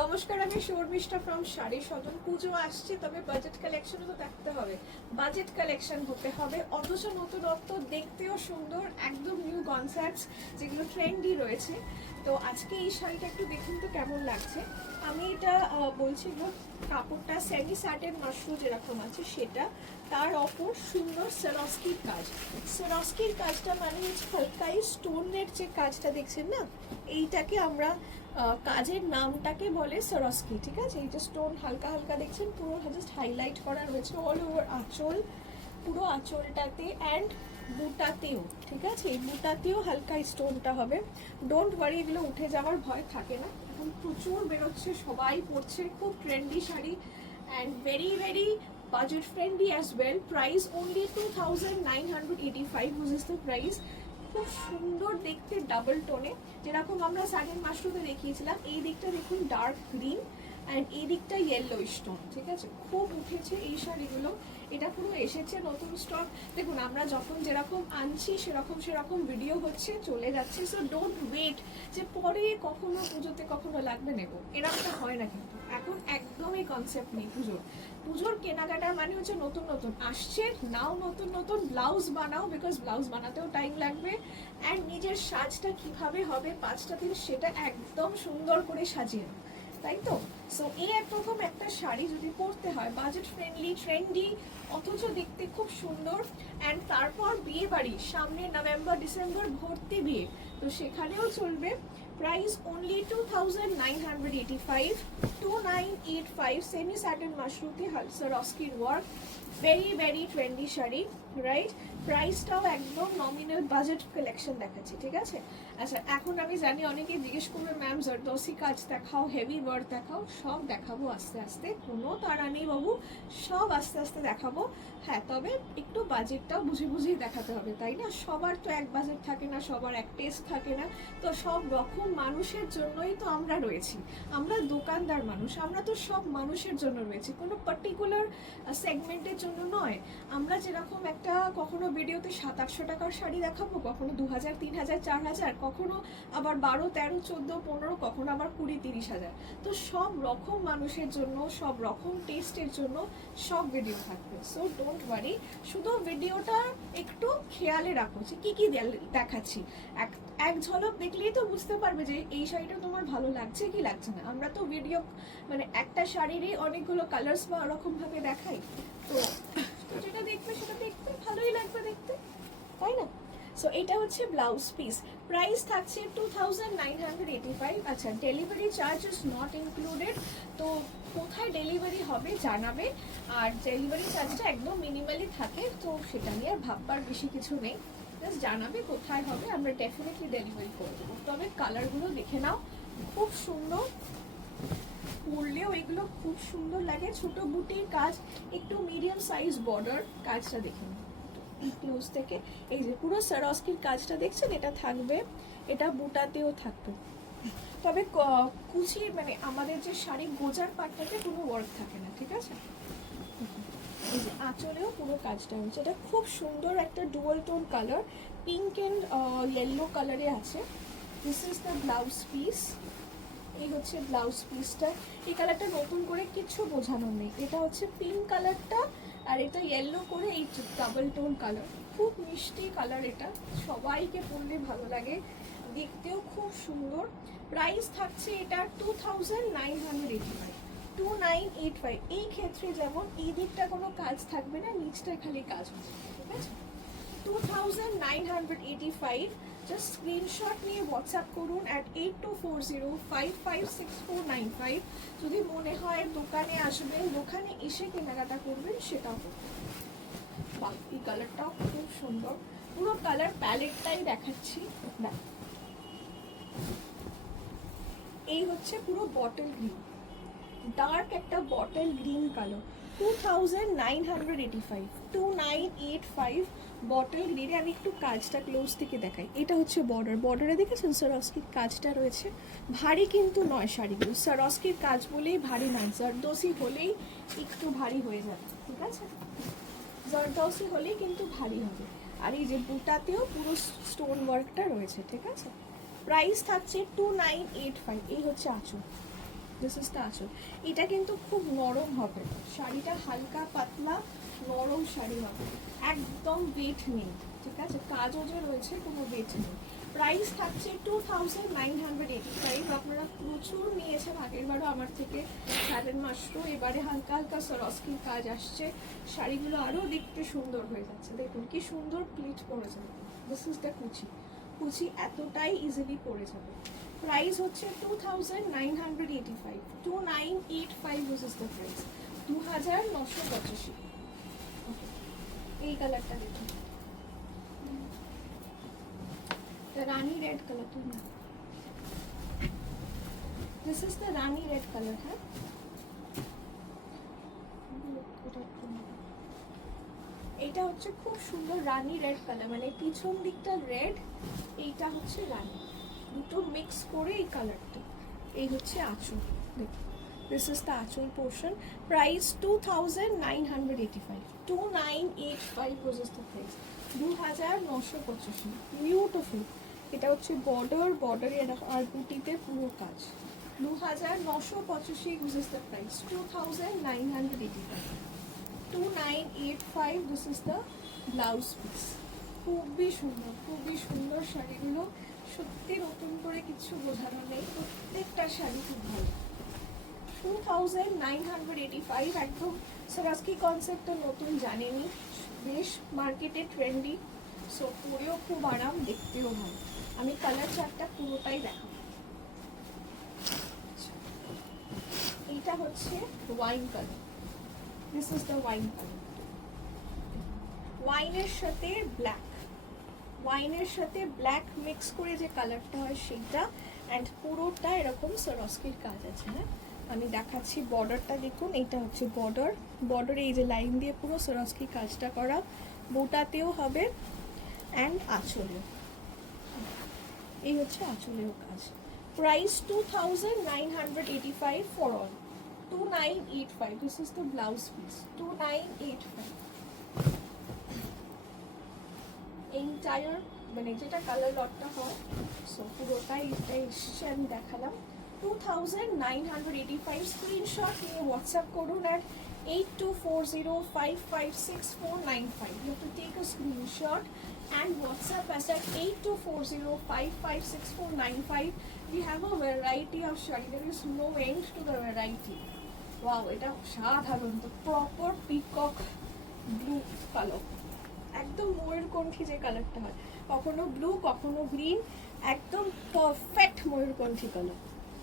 নমস্কার, আমি শর্মিষ্ঠা ফ্রম শাড়ি সদন। পুজো আসছে, তবে বাজেট কালেকশনও তো দেখতে হবে। বাজেট কালেকশন হতে হবে, অথচ নতুনত্ব, দেখতেও সুন্দর, একদম নিউ কনসেপ্টস যেগুলো ট্রেন্ডি রয়েছে। তো আজকে এই শাড়িটা একটু দেখুন তো কেমন লাগছে। আমি এটা বলছিলাম, কাপড়টা সেমি স্যাটেন মাশরু যেরকম আছে সেটা, তার অপর সুন্দর সরস্কির কাজ। সরস্কির কাজটা মানে হচ্ছে হালকাই স্টোনের যে কাজটা দেখছেন না, এইটাকে আমরা কাজের নামটাকে বলে সরস্কি। ঠিক আছে, এই যে স্টোন হালকা হালকা দেখছেন, পুরো জাস্ট হাইলাইট করা রয়েছে অল ওভার আঁচল, পুরো আঁচলটাতে অ্যান্ড বুটাতেও। ঠিক আছে, এই বুটাতেও হালকা স্টোনটা হবে। ডোন্ট ওয়ারি, এগুলো উঠে যাওয়ার ভয় থাকে না। এখন প্রচুর বেরোচ্ছে, সবাই পরছে, খুব trendy sari and very very budget friendly as well. Price only 2985. This is the price. খুব সুন্দর দেখতে, ডাবল টোনে, যেরকম আমরা স্যাটেন মাশরুতে দেখিয়েছিলাম। এই দিকটা দেখুন ডার্ক গ্রিন অ্যান্ড এই দিকটা ইয়েলো স্টোন। ঠিক আছে, খুব উঠেছে এই শাড়িগুলো। এটা পুরো এসেছে নতুন স্টক। দেখুন, আমরা যখন যেরকম আনছি সেরকম ভিডিও হচ্ছে, চলে যাচ্ছে। সো ডোন্ট ওয়েট যে পরে কখনো পুজোতে কখনো লাগবে নেব, এরকমটা হয় না। কিন্তু এখন একদমই কনসেপ্ট নেই পুজোর কেনাকাটা মানে হচ্ছে নতুন নতুন আসছে, নাও নতুন নতুন ব্লাউজ বানাও, বিকজ ব্লাউজ বানাতেও টাইম লাগবে। অ্যান্ড নিজের সাজটা কিভাবে হবে 5টা দিন, সেটা একদম সুন্দর করে সাজিয়ে নাও, তাই তো? সো এই একরকম একটা শাড়ি যদি পরতে হয়, বাজেট ফ্রেন্ডলি, ট্রেন্ডি, অথচ দেখতে খুব সুন্দর। অ্যান্ড তারপর বিয়ে বাড়ি সামনে, নভেম্বর ডিসেম্বর ভর্তি বিয়ে, তো সেখানেও চলবে। প্রাইস অনলি 2985, 2985, সেমি স্যাটেন মাশরুতি সরস্কির work, very very trendy sari, right? প্রাইসটাও একদম নমিনাল বাজেট কালেকশন দেখাচ্ছি। ঠিক আছে, আচ্ছা, এখন আমি জানি অনেকে জিজ্ঞেস করবে, ম্যাম জরদোসি কাজ দেখাও, হেভি ওয়ার্ক দেখাও। সব দেখাবো আস্তে আস্তে, কোনো তাড়া নেই বাবু, সব আস্তে আস্তে দেখাবো। হ্যাঁ, তবে একটু বাজেটটাও বুঝেই দেখাতে হবে, তাই না? সবার তো এক বাজেট থাকে না, সবার এক টেস্ট থাকে না। তো সব রকম মানুষের জন্যই তো আমরা রয়েছি। আমরা দোকানদার মানুষ, আমরা তো সব মানুষের জন্য রয়েছি, কোনো পার্টিকুলার সেগমেন্টের জন্য নয়। আমরা যেরকম একটা কখনো ভিডিওতে 700-800 টাকার শাড়ি দেখাবো, কখনো 2000, 3000, 4000, কখনো আবার 12, 13, 14, 15, কখনো আবার 20, 30,000। তো সব রকম মানুষের জন্য, সব রকম টেস্টের জন্য সব ভিডিও থাকবে। সো ডোন্ট ওয়ারি, শুধু ভিডিওটা একটু খেয়ালে রাখো যে কী কী দেখাচ্ছি। এক ঝলক দেখলেই তো বুঝতে পারবে যে এই শাড়িটা তোমার ভালো লাগছে কি লাগছে না। আমরা তো ভিডিও মানে একটা শাড়িরই অনেকগুলো কালার্স বা ওরকমভাবে দেখাই, তো যেটা দেখবে সেটা দেখতে ভালোই লাগবে দেখতে, তাই না? সো এটা হচ্ছে ব্লাউজ পিস। প্রাইস থাকছে 2985। আচ্ছা, delivery charge is not included. তো কোথায় ডেলিভারি হবে জানাবে, আর ডেলিভারি চার্জটা একদম মিনিমালি থাকে, তো সেটা নিয়ে আর ভাববার বেশি কিছু নেই। জাস্ট জানাবে কোথায় হবে, আমরা ডেফিনেটলি ডেলিভারি করে দেবো। তবে কালারগুলো দেখে নাও, খুব সুন্দর, পরলেও এগুলো খুব সুন্দর লাগে। ছোট বুটির কাজ, একটু মিডিয়াম সাইজ বর্ডার, কাজটা দেখে নাও ক্লোজ থেকে। এই যে পুরো সরস্কির কাজটা দেখছেন, এটা থাকবে, এটা বুটাতেও থাকবে। তবে কুচি মানে আমাদের যে শাড়ি গোজার পাটটাতে কোনো ওয়ার্ক থাকে না। ঠিক আছে, এই যে আঁচলেও পুরো কাজটা হচ্ছে। এটা খুব সুন্দর একটা dual tone colour, pink and yellow কালারে আছে। This is the blouse piece. এই হচ্ছে ব্লাউজ পিসটা। এই কালারটা নতুন করে কিছু বোঝানোর নেই, এটা হচ্ছে পিঙ্ক কালারটা, আর এটা ইয়েলো করে এই ডাবল টোন কালার। খুব মিষ্টি কালার, এটা সবাইকে পরলে ভালো লাগে, দেখতেও খুব সুন্দর। প্রাইস থাকছে এটা 2985, 2985। এই ক্ষেত্রে যেমন এই দিকটা কোনো কাজ থাকবে না, নিচটা খালি কাজ হবে। ঠিক আছে, 2985। জাস্ট স্ক্রিনশট নিয়ে হোয়াটসঅ্যাপ করুন অ্যাট 8240556495। যদি মনে হয় দোকানে আসবেন, দোকানে এসে কেনাকাটা করবেন, সেটাও করতে পারেন। এই কালারটাও খুব সুন্দর, পুরো কালার প্যালেটটাই দেখাচ্ছি। এই হচ্ছে পুরো বটল গ্রিন, ডার্ক একটা বটল গ্রিন কালার, 2985, 2985 বটল গ্রিনে। আমি একটু কাজটা ক্লোজ থেকে দেখাই। এটা হচ্ছে বর্ডারে দেখেছেন সরস্কির কাজটা রয়েছে। ভারী কিন্তু নয় শাড়িগুলো, সরস্কির কাজ বলেই ভারী নয়, জরদোসি হলেই একটু ভারী হয়ে যাবে। ঠিক আছে, জরদোসি হলেই কিন্তু ভারী হবে। আর এই যে বুটাতেও পুরো স্টোন ওয়ার্কটা রয়েছে। ঠিক আছে, প্রাইস থাকছে 2985। এই হচ্ছে আঁচল, দিস ইজ দ্য আঁচল। এটা কিন্তু খুব নরম হবে, শাড়িটা হালকা পাতলা নরম শাড়ি হবে, একদম ওয়েট নেই, ঠিক আছে? কাজও যে রয়েছে কোনো ওয়েট নেই। প্রাইস থাকছে 2985। আপনারা প্রচুর নিয়েছেন আগেরবারও আমার থেকে সাড়েন মাসরু, এবারে হালকা হালকা সরস্কির কাজ আসছে, শাড়িগুলো আরও দেখতে সুন্দর হয়ে যাচ্ছে। দেখুন কি সুন্দর প্লিট পড়ে যাবে, দিস ইজ দ্য কুচি, কুচি এতটাই ইজিলি পড়ে যাবে। প্রাইস হচ্ছে 2985, 2985 দিস ইজ দ্য প্রাইস, 2985। এই কালারটা দেখুন, রানী রেড কালার, তুই না, this is the Rani red colour. হ্যাঁ, এইটা হচ্ছে খুব সুন্দর রানী রেড কালার, মানে পিছন দিকটা রেড, এইটা হচ্ছে রানী, দুটো মিক্স করে এই কালারটা। এই হচ্ছে আঁচল, দেখুন দিস ইজ দ্য আঁচল portion. Price 2985, 2985 was the price, 2985। Beautiful. এটা হচ্ছে বর্ডার, বর্ডারে আর বুটিতে পুরো কাজ। 2985 was the price, 2985, 2985 this is the blouse piece। খুবই সুন্দর, খুবই সুন্দর শাড়িগুলো, সত্যি নতুন করে কিছু বোঝানো নেই, প্রত্যেকটা শাড়ি খুব ভালো। 2985 একদম সরাসকি কনসেপ্টটা নতুন জানেনি, বেশ মার্কেটে ট্রেন্ডি, সো পরেও খুব আরাম, দেখতেও ভালো। আমি কালার চার্টটা পুরোটাই দেখাবো। এইটা হচ্ছে wine colour, this is the wine colour, ওয়াইনের সাথে ব্ল্যাক, ওয়াইনের সাথে ব্ল্যাক মিক্স করে যে কালারটা হয় সেইটা, অ্যান্ড পুরোটা এরকম সরস্কির কাজ আছে। হ্যাঁ, আমি দেখাচ্ছি বর্ডারটা দেখুন, এইটা হচ্ছে বর্ডার, বর্ডারে এই যে লাইন দিয়ে পুরো সরস্কি কাজটা করা, বোটাতেও হবে অ্যান্ড আঁচলেও, এই হচ্ছে আঁচলেও কাজ। Price 2985 for all, 2985 this is the blouse piece, 2985। Entire মানে যেটা কালার লটটা হয়, সো পুরোটাই এটা এসছে, আমি দেখালাম। 2985 স্ক্রিনশট নিয়ে হোয়াটসঅ্যাপ করুন at 8240556495। You have to take a screenshot and WhatsApp us at 8240556495. We have a variety of shadi, there is no end to the variety. Wow, এটা সাধারণ, তো প্রপার পিকক ব্লু কালার, একদম ময়ূরকণ্ঠী যে কালারটা হয়, কখনো ব্লু কখনো গ্রিন, একদম পারফেক্ট ময়ূরকণ্ঠী কালার,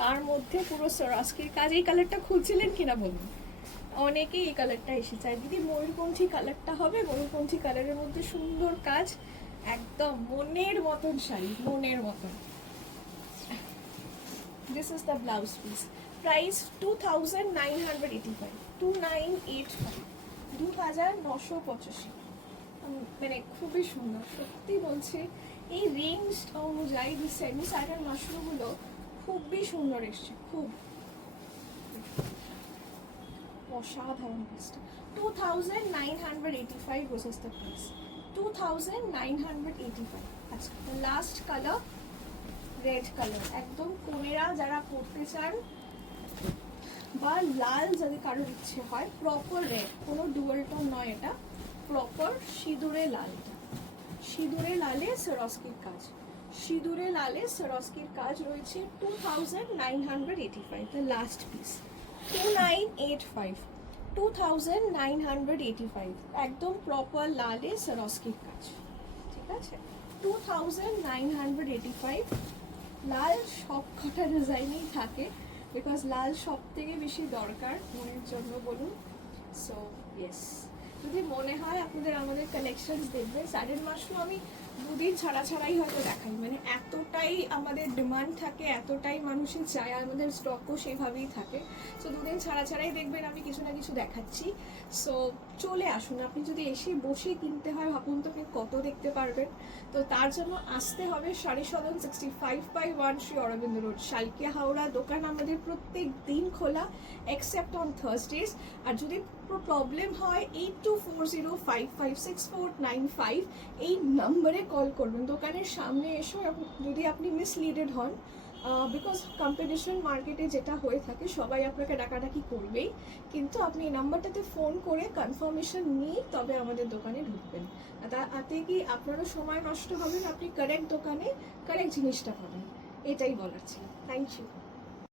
তার মধ্যে পুরো সরাস্কির কাজ। এই কালারটা খুঁজছিলেন কিনা বলুন, অনেকেই এই কালারটা এসে চায়, দিদি ময়ূরকণ্ঠী কালারটা হবে, ময়ূরকণ্ঠী কালারের মধ্যে সুন্দর কাজ, একদম মনের মতন শাড়ি, মনের মতন। This is the blouse piece. Price 2985, 2985, 2985। মানে খুবই সুন্দর, সত্যি বলছি এই রেঞ্জ অনুযায়ী যে সেমি সাইডার মাশরুমগুলো খুবই সুন্দর এসছে, খুব অসাধারণ পিসটা। 2985 was the price, 2985। আচ্ছা, লাস্ট কালার রেড কালার, একদম কোনেরা যারা পরতে চান বা লাল যদি কারোর ইচ্ছে হয়, প্রপার রেড, কোনো ডুয়াল টোন নয়, এটা প্রপার সিঁদুরে লালটা, সিঁদুরে লালে সরস্কির কাজ, সিঁদুরে লালে সরস্কির কাজ রয়েছে। 2985 দ্য লাস্ট পিস, 2985, 2985 একদম প্রপার লালে সরস্কির কাজ, ঠিক আছে? 2985। লাল সব কটা ডিজাইনেই থাকে, বিকজ লাল সব থেকে বেশি দরকার মনের জন্য বলুন। সো ইয়েস, যদি মনে হয় আপনাদের আমাদের কালেকশনস দেখবেন, সাইডের মাশরুম আমি দুদিন ছাড়া ছাড়াই হয়তো দেখাই, মানে এতটাই আমাদের ডিমান্ড থাকে, এতটাই মানুষের চায়, আমাদের স্টকও সেভাবেই থাকে। সো দুদিন ছাড়া ছাড়াই দেখবেন আমি কিছু না কিছু দেখাচ্ছি। সো চলে আসুন, আপনি যদি এসে বসে কিনতে হয় ভাবুন তো আপনি কত দেখতে পারবেন। তো তার জন্য আসতে হবে শাড়ি সদন 65/1 শ্রী অরবিন্দ রোড, শালকিয়া, হাওড়া। দোকান আমাদের প্রত্যেক দিন খোলা এক্সেপ্ট অন থার্সডেজ। আর যদি প্রবলেম হয় 8240556495 এই নম্বরে কল করবেন। দোকানের সামনে এসো, যদি আপনি মিসলিডেড হন বিকজ কম্পিটিশন মার্কেটে যেটা হয়ে থাকে সবাই আপনাকে ডাকাডাকি করবেই, কিন্তু আপনি এই নাম্বারটাতে ফোন করে কনফার্মেশন নিয়ে তবে আমাদের দোকানে ঢুকবেন। তাতে কি আপনারও সময় নষ্ট হবে না, আপনি কারেক্ট দোকানে কারেক্ট জিনিসটা পাবেন, এটাই বলার ছিল। Thank you.